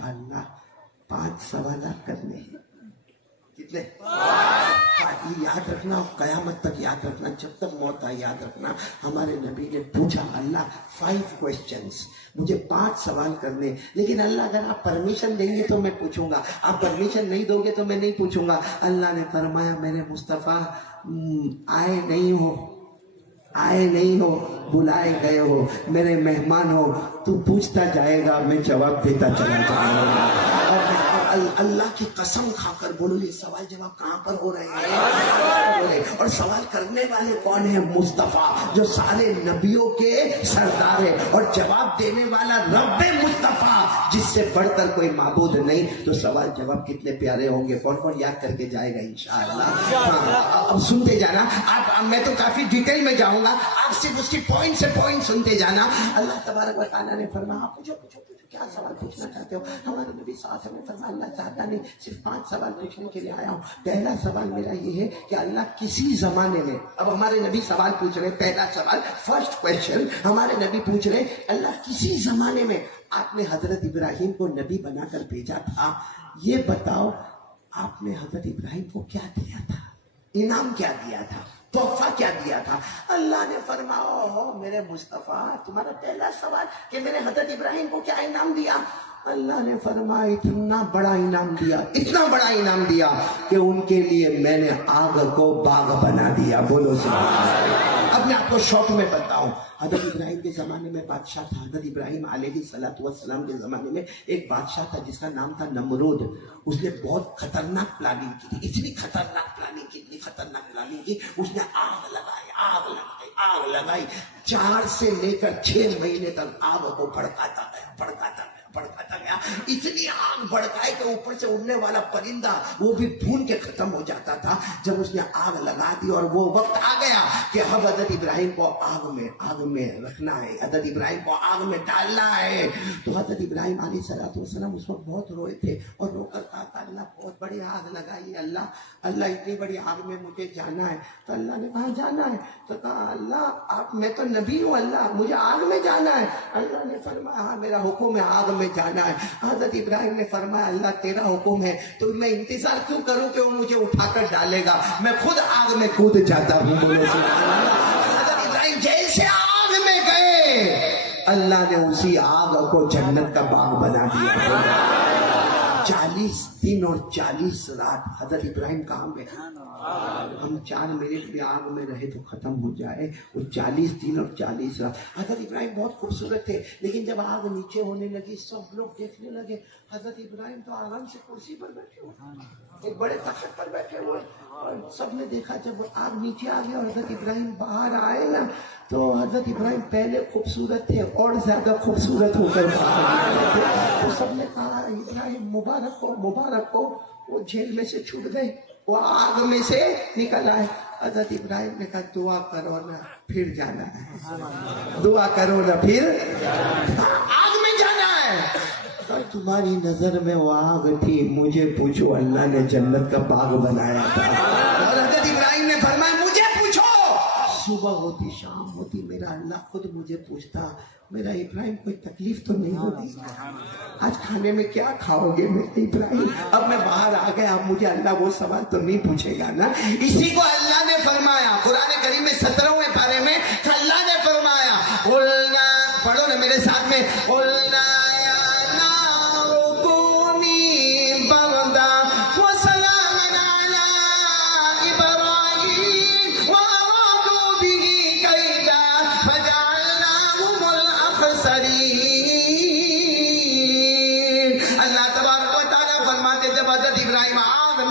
इंशाअल्लाह 5 सवाल करने हैं। कितने? ये याद रखना, कयामत तक याद रखना, जब तक मौत आए याद रखना। हमारे नबी ने पूछा, अल्लाह 5 क्वेश्चंस, मुझे 5 सवाल करने, लेकिन अल्लाह अगर आप परमिशन देंगे तो मैं पूछूंगा, आप परमिशन नहीं दोगे तो मैं नहीं पूछूंगा। अल्लाह ने फरमाया, मेरे मुस्तफा आए नहीं हो, बुलाए गए हो, मेरे मेहमान हो, तू पूछता जाएगा, मैं जवाब देता चला जाऊंगा। और अल्लाह की कसम खाकर बोलो, ये सवाल जवाब कहाँ पर हो रहे हैं? और सवाल करने वाले कौन है? मुस्तफा, जो सारे नबियों के सरदार है, और जवाब देने वाला रब्बे मुस्तफा, जिससे बढ़कर कोई माबूद नहीं। तो सवाल जवाब कितने प्यारे होंगे, कौन कौन याद करके जाएगा इंशाअल्लाह। अब सुनते जाना आप, मैं तो काफी डिटेल में जाऊंगा, आप सिर्फ उसकी पॉइंट से पॉइंट सुनते जाना। अल्लाह तबारक व तआला ने फरमाया, पूछो क्या सवाल पूछना चाहते हो? हमारे नबी साहब ने फरमाया, अल्लाह चाहता नहीं, सिर्फ 5 सवाल पूछने के लिए आया हूँ। पहला सवाल मेरा ये है कि अल्लाह किसी जमाने में, अब हमारे नबी सवाल पूछ रहे, पहला सवाल, फर्स्ट क्वेश्चन हमारे नबी पूछ रहे, अल्लाह किसी जमाने में आपने हजरत इब्राहिम को नबी बनाकर भेजा था, ये बताओ आपने हजरत इब्राहिम को क्या दिया था, इनाम क्या दिया था, तोहफा क्या दिया था? अल्लाह ने फरमाया, हो मेरे मुस्तफा, तुम्हारा पहला सवाल कि मैंने हजरत इब्राहिम को क्या इनाम दिया? अल्लाह ने फरमाया, इतना बड़ा इनाम दिया कि उनके लिए मैंने आग को बाग बना दिया। बोलो अपने आप को शौक में बताऊं, हजरत इब्राहिम के जमाने में बादशाह था। हजरत इब्राहिम अलैहिस्सलातु वस्सलाम के जमाने में एक बादशाह था जिसका नाम था नमरूद। उसने बहुत खतरनाक प्लानिंग की थी, इतनी खतरनाक प्लानिंग की, उसने आग लगाई 4 से लेकर 6 महीने तक आग को भड़काता गया। इतनी आग भड़काई कि ऊपर से उड़ने वाला परिंदा वो भी भून के खत्म हो जाता था। जब उसने आग लगा दी और वो वक्त आ गया कि अब हजरत इब्राहिम को आग में रखना है, हजरत इब्राहिम को आग में डालना है, तो हजरत इब्राहिम अलैहिस्सलातु वस्सलाम उस वक्त बहुत रोए थे और रोकर कहा, अल्लाह बहुत बड़ी आग लगाई है, अल्लाह इतनी बड़ी आग में मुझे जाना है। तो अल्लाह ने कहा जाना है? तो कहा, अल्लाह मैं तो नबी हूँ, अल्लाह मुझे आग में जाना है। अल्लाह ने फरमाया, हाँ मेरा हुक्म है, आग में जाना है। हजरत इब्राहिम ने फरमाया, अल्लाह तेरा हुक्म है तो मैं इंतजार क्यों करूं कि वो मुझे उठाकर डालेगा, मैं खुद आग में कूद जाता हूं। हजरत इब्राहिम जैसे आग में गए, अल्लाह ने उसी आग को जन्नत का बाग बना दिया। 40 दिन और 40 रात हजरत इब्राहिम कहाँ में? हम 4 मिनट भी आग में रहे तो खत्म हो जाए, वो 40 दिन और 40 रात। हजरत इब्राहिम बहुत खूबसूरत थे, लेकिन जब आग नीचे होने लगी सब लोग देखने लगे, हजरत इब्राहिम तो आराम से कुर्सी पर बैठे हुए, एक बड़े तख्त पर बैठे हुए, और सबने देखा जब आग नीचे आ गया और हजरत इब्राहिम बाहर आए ना, तो हजरत इब्राहिम पहले खूबसूरत थे और ज्यादा खूबसूरत होकर बाहर आए थे। तो सबने कहा, इब्राहिम मुबारक हो, वो जेल में से छूट गए, वो आग में से निकल आए। हजरत इब्राहिम ने कहा, दुआ करो ना फिर जाना है, दुआ करो ना फिर आग में जाना है। तो तुम्हारी नजर में वो आग थी, मुझे पूछो, अल्लाह ने जन्नत का बाग बनाया था। और हजरत इब्राहिम ने फरमाया, मुझे पूछो, सुबह होती शाम होती मेरा अल्लाह खुद मुझे पूछता, मेरा इब्राहिम कोई तकलीफ तो नहीं होती, आज खाने में क्या खाओगे मेरे इब्राहिम? अब मैं बाहर आ गया, अब मुझे अल्लाह वो सवाल तो नहीं पूछेगा ना। इसी को अल्लाह ने फरमाया कुरान करीम में 17वें पारे में, अल्लाह ने फरमाया, पढ़ो ना मेरे साथ में,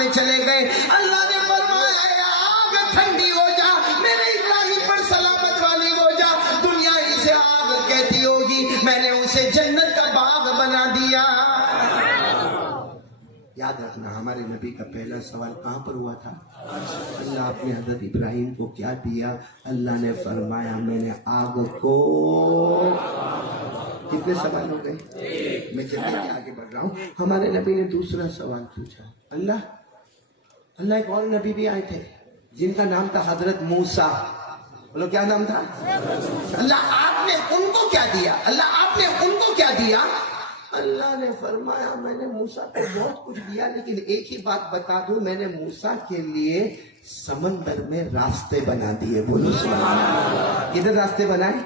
चले गए, अल्लाह ने फरमाया, आग ठंडी हो जा, मेरे इब्राहिम पर सलामत वाली हो जा, दुनिया इसे आग कहती होगी, मैंने उसे जन्नत का बाग बना दिया। याद रखना, हमारे नबी का पहला सवाल कहाँ पर हुआ था? अल्लाह आपने हजरत इब्राहिम को क्या दिया? अल्लाह ने फरमाया, मैंने आग को। कितने सवाल हो गए? मैं जल्दी आगे बढ़ रहा हूँ। हमारे नबी ने दूसरा सवाल पूछा, अल्लाह एक और नबी भी आए थे जिनका नाम था हजरत मूसा। बोलो क्या नाम था? अल्लाह आपने उनको क्या दिया? اللہ نے فرمایا میں نے موسیٰ کو بہت کچھ دیا لیکن ایک ہی بات بتا دوں، میں نے موسیٰ کے لیے سمندر میں راستے بنا دیے. بولو سبحان اللہ. کدھر راستے بنائے؟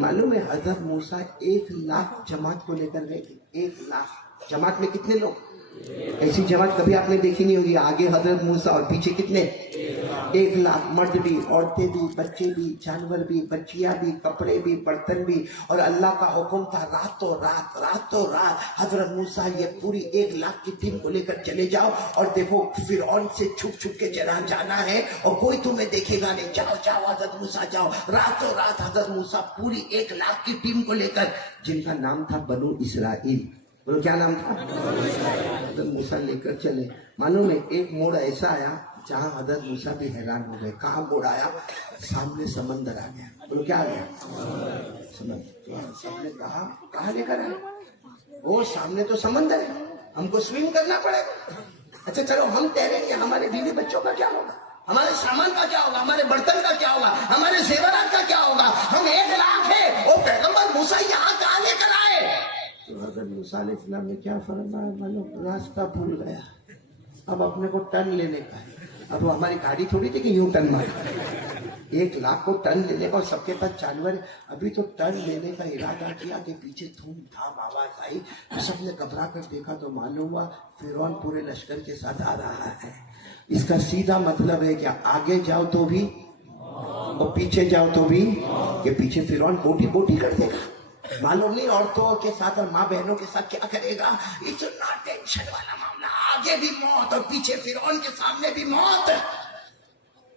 معلوم ہے حضرت موسیٰ 1,00,000 جماعت کو لے کر گئے تھے. 1,00,000 جماعت میں کتنے لوگ؟ ایسی جماعت کبھی آپ نے دیکھی نہیں ہوگی. آگے حضرت موسیٰ اور پیچھے کتنے؟ 1,00,000. مرد بھی، عورتیں بھی، بچے بھی، جانور بھی، بچیاں بھی، کپڑے بھی، برتن بھی. اور اللہ کا حکم تھا راتوں رات حضرت موسیٰ یہ پوری 1,00,000 کی ٹیم کو لے کر چلے جاؤ اور دیکھو فرعون سے چھپ کے جانا ہے اور کوئی تمہیں دیکھے گا نہیں. جاؤ حضرت موسیٰ جاؤ. راتوں رات حضرت موسیٰ پوری 1,00,000 کی ٹیم کو لے کر، جن کا نام تھا بنو اسرائیل. بولو کیا نام تھا؟ حضرت موسیٰ لے کر چلے. معلوم ہے ایک موڑ ایسا آیا جہاں حضرت موسیٰ بھی حیران ہو گئے. کہاں موڑ آیا؟ سامنے سمندر آ گیا. بولو کیا آ گیا؟ سمندر. سب نے کہاں لے کر آئے؟ وہ سامنے تو سمندر ہے، ہم کو سوئم کرنا پڑے گا. اچھا چلو ہم تیریں گے، ہمارے بیوی بچوں کا کیا ہوگا؟ ہمارے سامان کا کیا ہوگا؟ ہمارے برتن کا کیا ہوگا؟ ہمارے زیورات کا کیا ہوگا؟ ہم 1,00,000 ہے. وہ پیغمبر موسیٰ یہاں کہاں لے کر آئے؟ تو حضرت موسیٰ علیہ السلام نے کیا فرمایا؟ معلوم راستہ بھول گیا. اب اپنے کو ٹرن لینے کا ہے. اب وہ ہماری گاڑی تھوڑی تھی کہ یوں ٹرن مار. 1,00,000 کو ٹرن لینے کا اور سب کے پاس جانور. ابھی تو ٹرن لینے کا ارادہ کیا کہ پیچھے دھوم دھام آواز آئی. سب نے گھبرا کر دیکھا تو معلوم ہوا فرعون پورے لشکر کے ساتھ آ رہا ہے. اس کا سیدھا مطلب ہے کہ آگے جاؤ تو بھی اور پیچھے جاؤ تو بھی، کہ پیچھے فرعون بوٹی کر دے گا. معلوم نہیں عورتوں کے ساتھ اور ماں بہنوں کے ساتھ کیا کرے گا. اتنا ٹینشن والا معاملہ. آگے بھی موت اور پیچھے فرعون کے سامنے بھی موت.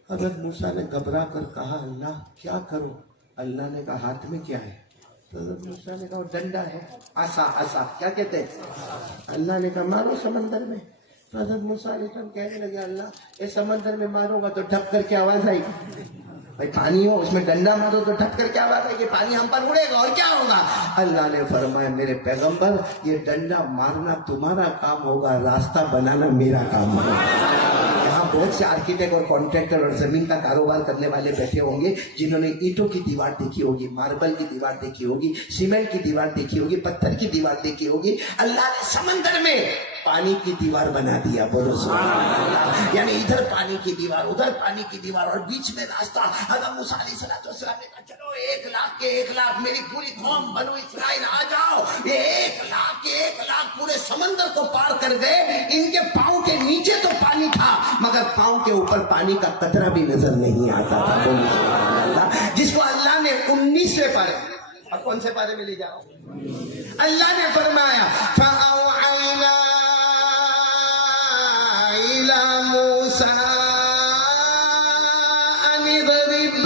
حضرت موسیٰ نے گھبرا کر کہا اللہ کیا کروں؟ اللہ نے کہا ہاتھ میں کیا ہے؟ تو حضرت موسیٰ نے کہا ڈنڈا ہے، عصا. کیا کہتے ہیں؟ اللہ نے کہا مارو سمندر میں. تو حضرت موسیٰ علیہ السلام کہنے لگے اللہ اس سمندر میں ماروں گا تو ڈھک کر کے آواز آئے گی. بھائی پانی ہو اس میں ڈنڈا مارو تو ڈھک کر کیا بات ہے کہ پانی ہم پر اڑے گا اور کیا ہوگا. اللہ نے فرمایا میرے پیغمبر یہ ڈنڈا مارنا تمہارا کام ہوگا، راستہ بنانا میرا کام ہوگا. یہاں بہت سے آرکیٹیکٹ اور کانٹریکٹر اور زمین کا کاروبار کرنے والے بیٹھے ہوں گے جنہوں نے اینٹوں کی دیوار دیکھی ہوگی، ماربل کی دیوار دیکھی ہوگی، سیمنٹ کی دیوار دیکھی ہوگی، پتھر کی دیوار دیکھی ہوگی. اللہ نے سمندر میں پانی کی دیوار بنا دیا. بولو سبحان اللہ. یعنی ادھر پانی کی دیوار، ادھر پانی کی دیوار اور بیچ میں راستہ. حضرت موسیٰ علیہ السلام نے کہا چلو 1,00,000 کے 1,00,000 میری پوری قوم بنو اسرائیل آ جاؤ. یہ 1,00,000 کے 1,00,000 پورے سمندر کو پار کر گئے. ان کے پاؤں کے نیچے تو پانی تھا مگر پاؤں کے اوپر پانی کا قطرہ بھی نظر نہیں آتا تھا. بولو سبحان اللہ. جس کو اللہ نے 19ویں پارے، اور کون سے پارے میں لے جاؤ؟ اللہ نے فرمایا فَأَوْحَيْنَا إِلَى مُوسَىٰ أَنِ اضْرِب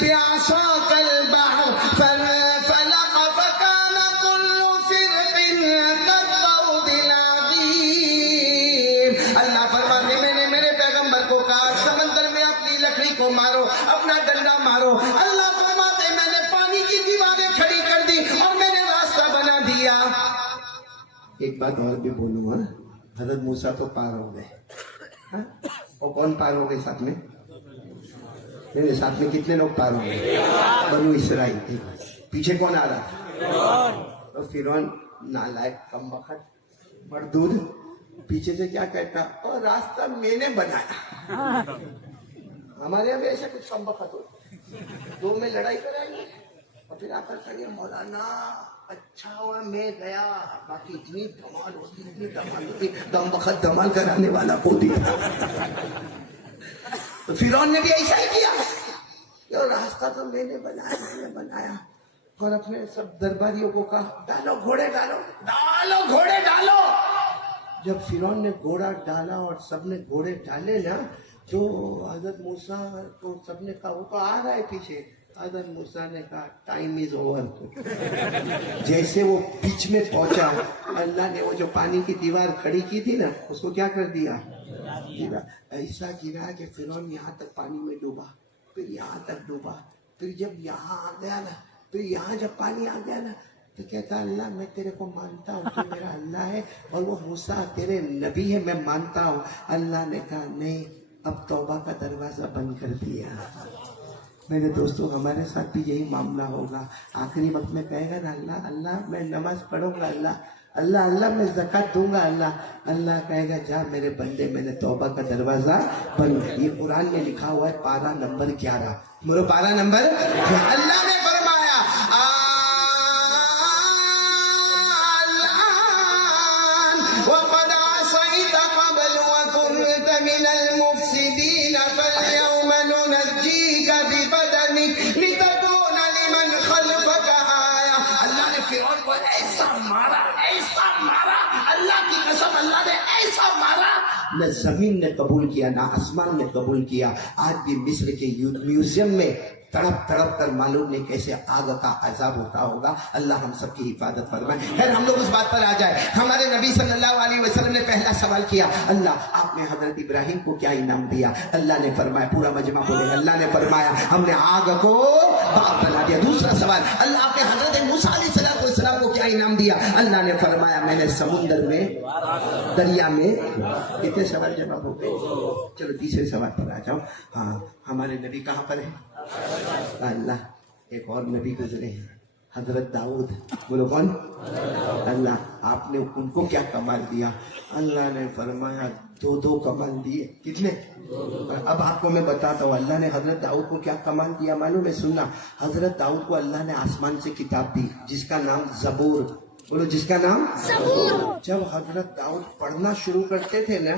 بِّعَصَاكَ الْبَحْرَ فَانفَلَقَ فَكَانَ كُلُّ فِرْقٍ كَالطَّوْدِ الْعَظِيمِ. اللہ فرماتے میں نے میرے پیغمبر کو کہا سمندر میں اپنی لکڑی کو مارو، اپنا ڈنڈا مارو. اللہ فرماتے میں نے پانی کی دیواریں کھڑی کر دی اور میں نے راستہ بنا دیا. ایک بات اور بھی بولوں ہاں، حضرت موسیٰ تو پار ہو گئے اور کون پار ہو گئے ساتھ میں؟ میرے ساتھ میں کتنے لوگ پار ہو گئے؟ بنو اسرائیل. پیچھے کون آ رہا تھا؟ تو فرعون نالائق کمبخت مردود پیچھے سے کیا کہتا اور راستہ میں نے بنایا. ہمارے یہاں بھی ایسا کچھ کمبخت ہو دو میں لڑائی کرائیں گے اور پھر آ کر کہیے مولانا اچھا ہوا میں گیا، باقی اتنی دھمال ہوتی دم بخت دھمال کرانے والا کو دیا. تو فرعون نے بھی ایسا ہی کیا. راستہ تو میں نے بنایا اور اپنے سب درباریوں کو کہا ڈالو گھوڑے ڈالو. جب فرعون نے گھوڑا ڈالا اور سب نے گھوڑے ڈالے نا تو حضرت موسیٰ کو سب نے کہا وہ تو آ رہا ہے پیچھے. حضرت موسیٰ نے کہا ٹائم از اوور. جیسے وہ بیچ میں پہنچا اللہ نے وہ جو پانی کی دیوار کھڑی کی تھی نا اس کو کیا کر دیا؟ ایسا گرا کہ فرعون یہاں تک پانی میں ڈوبا، پھر یہاں تک ڈوبا، پھر جب یہاں آ گیا نا، پھر یہاں جب پانی آ گیا نا تو کہتا اللہ میں تیرے کو مانتا ہوں، تو میرا اللہ ہے اور وہ موسیٰ تیرے نبی ہے، میں مانتا ہوں. اللہ نے کہا نہیں، اب توبہ کا دروازہ بند کر دیا. मेरे दोस्तों हमारे साथ भी यही मामला होगा। आखिरी वक्त में कहेगा ना अल्लाह अल्लाह मैं नमाज पढ़ूंगा, अल्लाह अल्लाह अल्लाह मैं ज़कात दूंगा, अल्लाह अल्लाह कहेगा जा मेरे बंदे मैंने तौबा का दरवाजा बंद। ये कुरान में लिखा हुआ है पारा नंबर 11, बोलो पारा नंबर। अल्लाह ने फरमाया वक़द असैत क़ब्ल व कुन्त मिनल मुफ़सिदीन फ़ल्यौम नुनज्जीक बिबदनिक लितकून लिमन खल्फक आया। अल्लाह ने फिरौन को ऐसा मारा, अल्लाह की कसम अल्लाह ने ऐसा मारा, न जमीन ने कबूल किया ना आसमान ने कबूल किया। आज भी मिस्र के म्यूजियम में तड़प तड़प कर मालूम नहीं कैसे आग का अजाब होता होगा। अल्लाह हम सबकी हिफाजत फरमाए। खैर हम लोग उस बात पर आ जाए। हमारे नबी सल्लल्लाहु अलैहि वसल्लम ने पहला सवाल किया अल्लाह आपने हजरत इब्राहिम को क्या इनाम दिया? अल्लाह ने फरमाया, पूरा मजमा बोले अल्लाह ने फरमाया हमने आग को बाग बना दिया। दूसरा सवाल अल्लाह आपने हजरत मूसा अलैहिस्सलाम को क्या इनाम दिया? अल्लाह ने फरमाया मैंने समुद्र में दरिया में। कितने सवाल जवाब हो गए? चलो तीसरे सवाल पर आ जाओ। हाँ हमारे नबी कहाँ पर है? अल्लाह एक और नबी गुजरे हैं हजरत दाऊद, बोलो कौन? अल्लाह आपने उनको क्या कमाल दिया? अल्लाह ने फरमाया दो कमाल दिए। कितने? अब आपको मैं बताता हूँ अल्लाह ने हजरत दाऊद को क्या कमाल दिया मालूम है? सुनना, हजरत दाऊद को अल्लाह ने आसमान से किताब दी जिसका नाम जबूर, बोलो जिसका नाम जबूर। जब हजरत दाऊद पढ़ना शुरू करते थे ना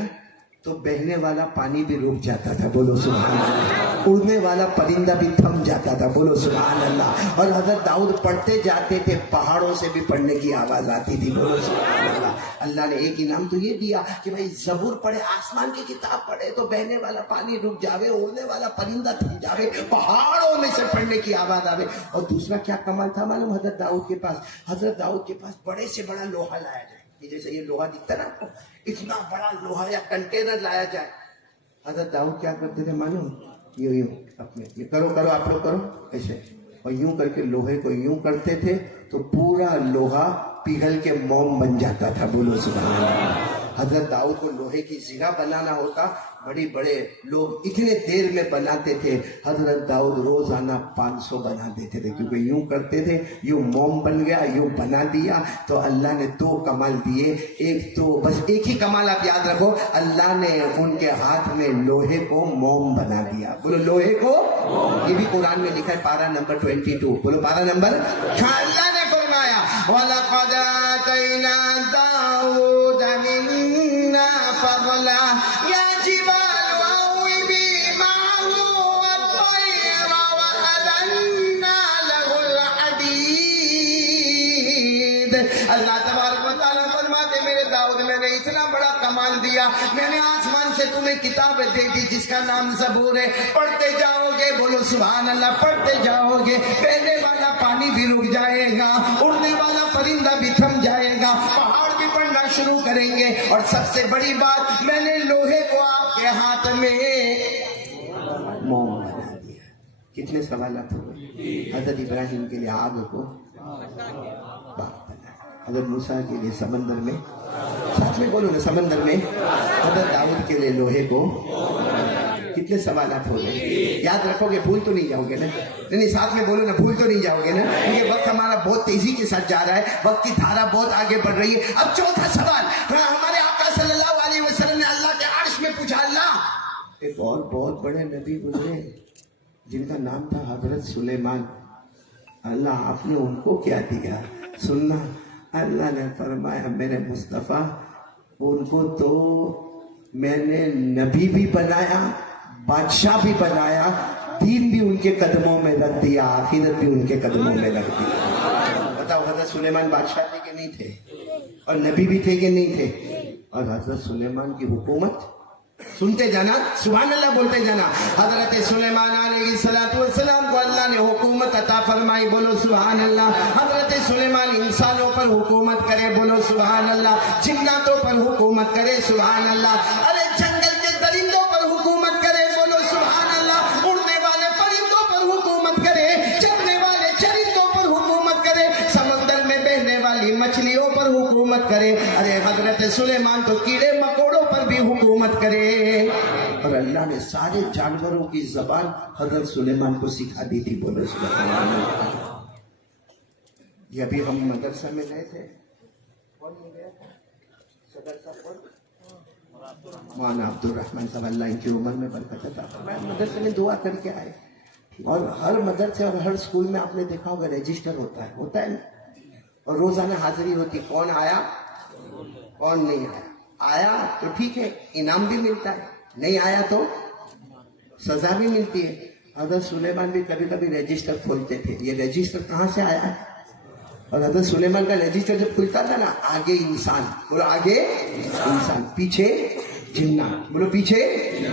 तो बहने वाला पानी भी रुक जाता था, बोलो सुभान अल्लाह। उड़ने वाला परिंदा भी थम जाता था, बोलो सुभान अल्लाह। और हजरत दाऊद पढ़ते जाते थे, पहाड़ों से भी पढ़ने की आवाज आती थी, बोलो सुभान अल्लाह। अल्लाह ने एक इनाम तो ये दिया कि भाई जबूर पढ़े, आसमान की किताब पढ़े तो बहने वाला पानी रुक जावे, उड़ने वाला परिंदा थम जावे, पहाड़ों में से पढ़ने की आवाज आवे। और दूसरा क्या कमाल था मालूम? हजरत दाऊद के पास, हजरत दाऊद के पास बड़े से बड़ा लोहा लाया जाए, जैसे ये लोहा दिखता ना आपको, इतना बड़ा लोहा या कंटेनर लाया जाए। हजरत दाऊद क्या करते थे मालूम? यूं अपने ये करो आप लोग करो ऐसे, और यूं करके लोहे को यूं करते थे तो पूरा लोहा पिघल के मोम बन जाता था, बोलो सुभान अल्लाह। हजरत दाऊद को लोहे की जीरा बनाना होता, बड़े बड़े लोग इतने देर में बनाते थे। हजरत दाऊद रोजाना 500 बना देते थे, क्योंकि यूं करते थे, यूं मोम बन गया, यूं बना दिया। तो अल्लाह ने 2 कमाल दिए। एक तो बस एक ही कमाल आप याद रखो, अल्लाह ने उनके हाथ में लोहे को मोम बना दिया, बोलो लोहे को। ये भी कुरान में लिखा है पारा नंबर 22, बोलो पारा नंबर। अल्लाह ने फरमाया वलक़द आतैना दाऊद मिन्ना फज़ला या जिबालु अव्विबी मअहू वत्तैर वअलन्ना लहुल हदीद। अल्लाह तबारक व तआला फरमाते मेरे दाऊद मैंने इतना बड़ा कमाल दिया, मैंने आसमान से तुम्हें किताब दे दी जिसका नाम ज़बूर है। पढ़ते जाओगे, बोलो सुभान अल्लाह, पढ़ते जाओगे, बहने वाला पानी भी रुक जाएगा, उड़ने वाला परिंदा भी थम जाएगा, पहाड़ भी पढ़ना शुरू करेंगे। और सबसे बड़ी बात, मैंने लोहे को आपके हाथ में मोम बना दिया। कितने सवालात हो गए? हजरत इब्राहिम के लिए आग को बाग बना, हजरत मूसा के लिए समंदर में, साथ में बोलो ना समंदर में, हजरत दाऊद के लिए लोहे को। कितने सवालात हो गए? याद रखोगे, भूल तो नहीं जाओगे ना? नहीं साथ में बोलो ना, भूल तो नहीं जाओगे ना? ये वक्त हमारा बहुत तेजी के साथ जा रहा है, वक्त की धारा बहुत आगे बढ़ रही है। अब चौथा सवाल, हमारे आका सल्लल्लाहु अलैहि वसल्लम ने अल्लाह के अर्श में पूछा, अल्लाह एक और बहुत बड़े नबी गुजरे जिनका नाम था हजरत सुलेमान, अल्लाह आपने उनको क्या दिया? सुनना, अल्लाह ने फरमाया मेरे मुस्तफ़ा उनको तो मैंने नबी भी बनाया, बादशाह भी बनाया, दीन भी उनके कदमों में रख दिया, आखिरत भी उनके कदमों में रख दिया। बताओ हजरत सुलेमान बादशाह थे कि नहीं थे? और नबी भी थे कि नहीं थे? और हजरत सुलेमान की हुकूमत सुनते जाना, सुभान अल्लाह बोलते जाना। हजरत सुलेमान अलैहिस्सलातु वस्सलाम को अल्लाह ने हुकूमत अता फरमाई, बोलो सुभान अल्लाह। हजरत सुलेमान इंसानों पर हुकूमत करे, बोलो सुभान अल्लाह। जिन्नातों पर हुकूमत करे, सुभान अल्लाह। अरे जंगल के दरिंदों पर हुकूमत करे, बोलो सुभान अल्लाह। उड़ने वाले परिंदों पर हुकूमत करे, चलने वाले चरिंदों पर हुकूमत करे, समंदर में बहने वाली मछलियों पर हुकूमत करे। अरे हजरत सुलेमान तो कीड़े मकोड़ों पर भी हुकूमत करे। اور اللہ نے سارے جانوروں کی زبان حضرت سلیمان کو سکھا دی تھی. بولے سبحان اللہ. یہ ابھی ہم مدرسہ میں گئے تھے. کون گیا تھا؟ صدر صاحب کون؟ مولانا عبد الرحمن صاحب, اللہ ان کی عمر میں برکت عطا فرمائے. مدرسے میں دعا کر کے آئے. اور ہر مدرسے اور ہر اسکول میں آپ نے دیکھا ہوگا رجسٹر ہوتا ہے نا, اور روزانہ حاضری ہوتی. کون آیا کون نہیں آیا. آیا تو ٹھیک ہے, انعام بھی ملتا ہے. نہیں آیا تو سزا بھی ملتی ہے. حضرت سلیمان بھی کبھی کبھی رجسٹر کھولتے تھے. یہ رجسٹر کہاں سے آیا ہے؟ اور حضرت سلیمان کا رجسٹر جب کھلتا تھا نا, آگے انسان, بولو آگے انسان, پیچھے جنات, بولو پیچھے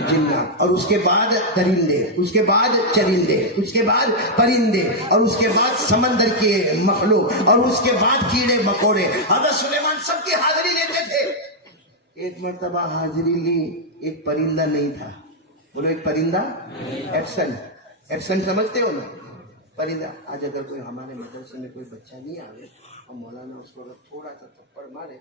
جنات, اور اس کے بعد درندے, اس کے بعد چرندے, اس کے بعد پرندے, اور اس کے بعد سمندر کے مخلوق, اور اس کے بعد کیڑے مکوڑے. حضرت سلیمان سب کی حاضری لیتے تھے. ایک مرتبہ حاضری لی, ایک پرندہ نہیں تھا. بولو ایک پرندہ, ایبسنٹ سمجھتے ہو نا پرندہ. آج اگر کوئی ہمارے مدرسے میں کوئی بچہ نہیں آئے اور مولانا اس کو اگر تھوڑا سا تھپڑ مارے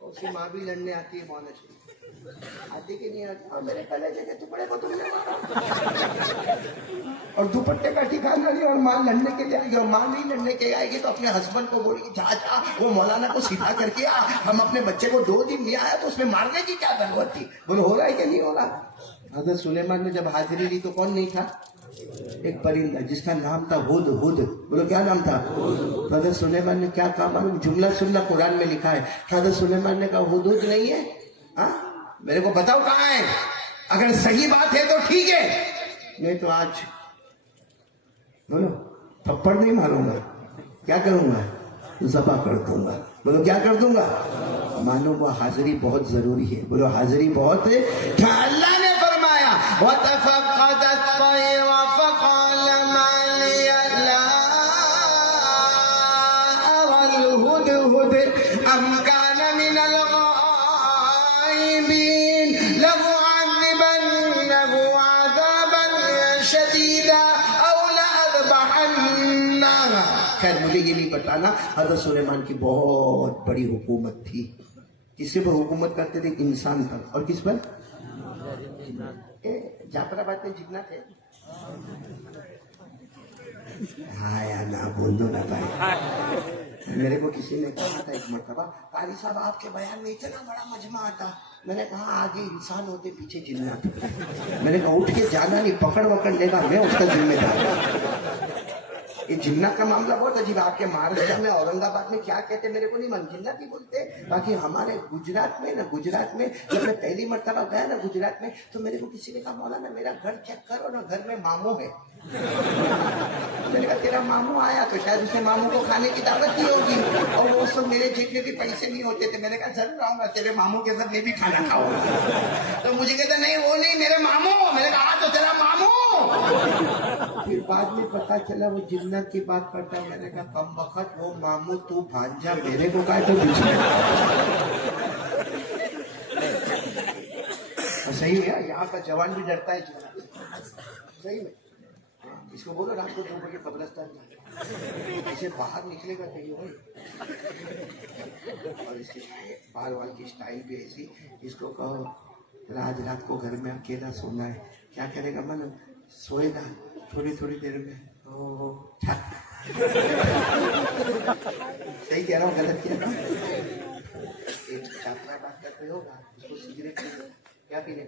تو اس کی ماں بھی لڑنے آتی ہے. مولانا شریف آتی کہ نہیں آتی؟ اور میرے کلیجے کے ٹکڑے کو تم نے مارا, اور دوپٹے کا ٹھکانا نہیں, اور ماں لڑنے کے لیے آئے گی, اور ماں نہیں لڑنے کے آئے گی تو اپنے ہسبینڈ کو بولے گی جا وہ مولانا کو سیدھا کر کے آ, ہم اپنے بچے کو 2 دن نہیں آیا تو اس میں مارنے کی کیا ضرورت تھی. بولو ہو رہا ہے کہ نہیں ہو رہا؟ حضرت سلیمان نے جب حاضری لی تو کون نہیں تھا؟ ایک پرندہ جس کا نام تھا ہد. بولو کیا نام تھا؟ حضرت سلیمان نے کیا کہا معلوم؟ جملہ سننا, قرآن میں لکھا ہے. حضرت سلیمان نے کہا ہد نہیں ہے, ہاں میرے کو بتاؤ کہاں ہے. اگر صحیح بات ہے تو ٹھیک ہے, نہیں تو آج بولو تھپڑ نہیں ماروں گا, کیا کروں گا؟ ذبح کر دوں گا. بولو کیا کر دوں گا؟ معلوم وہ حاضری بہت ضروری ہے. بولو حاضری بہت ہے. اللہ نے فرمایا وَتَفَقَّدَ الطَّيْرَ فَقَالَ مَا لِيَ لَا أَرَى الْهُدْهُدَ أَمْ كَانَ مِنَ الْغَائِبِينَ لَأُعَذِّبَنَّهُ عَذَابًا شَدِيدًا أَوْ لَأَذْبَحَنَّهُ. خیر مجھے یہ نہیں بتانا. حضرت سلیمان کی بہت بڑی حکومت تھی. کس پر حکومت کرتے تھے؟ انسان پر. اور کس پر؟ جعفر آباد میں جنات ہے. ہاں یا نہ بول دو نا بھائی. میرے کو کسی نے کہا تھا ایک مرتبہ, قاری صاحب آپ کے بیان میں اتنا بڑا مجمع آتا. میں نے کہا آگے انسان ہوتے پیچھے جنات. میں نے کہا اٹھ کے جانا نہیں, پکڑ وکڑ لے گا میں اس کا ذمہ دار. یہ جنات کا معاملہ بہت عجیب. آپ کے مہاراشٹر میں اورنگ آباد میں کیا کہتے میرے کو نہیں معلوم, جنات ہی بولتے. باقی ہمارے گجرات میں جب میں پہلی مرتبہ گیا نا گجرات میں, تو میرے کو کسی نے کہا مولانا میرا گھر چیک کرو نا, گھر میں ماموں ہے. میں نے کہا تیرا ماموں آیا تو شاید اس نے ماموں کو کھانے کی دعوت دی ہوگی, اور وہ اس وقت میرے جیب میں بھی پیسے نہیں ہوتے تھے. میں نے کہا ضرور آؤں گا تیرے ماموں کے ساتھ میں بھی کھانا کھاؤں گا. تو مجھے کہتا نہیں وہ نہیں میرے ماموں. میں نے کہا تو تیرا ماموں. پھر بعد میں پتا چلا وہ جنت کی بات کرتا ہے. میں نے کہا کم وقت وہ ماموں تو بھانجا, میرے کو کہا تو صحیح ہے. یہاں کا جوان بھی ڈرتا ہے صحیح میں. اس کو بولو رات کو 2 بجے قبرستان ایسے باہر نکلے گا کہیں اور اس کے بال وال کی اسٹائل بھی ایسی. اس کو کہو آج رات کو گھر میں اکیلا سونا ہے, کیا کرے گا؟ من سوئے گا تھوڑی دیر میں. صحیح کہہ رہا ہوں غلط کیا؟ ایک چھاپڑا بات کرتے ہوگا, اس کو سگریٹ کیا پینے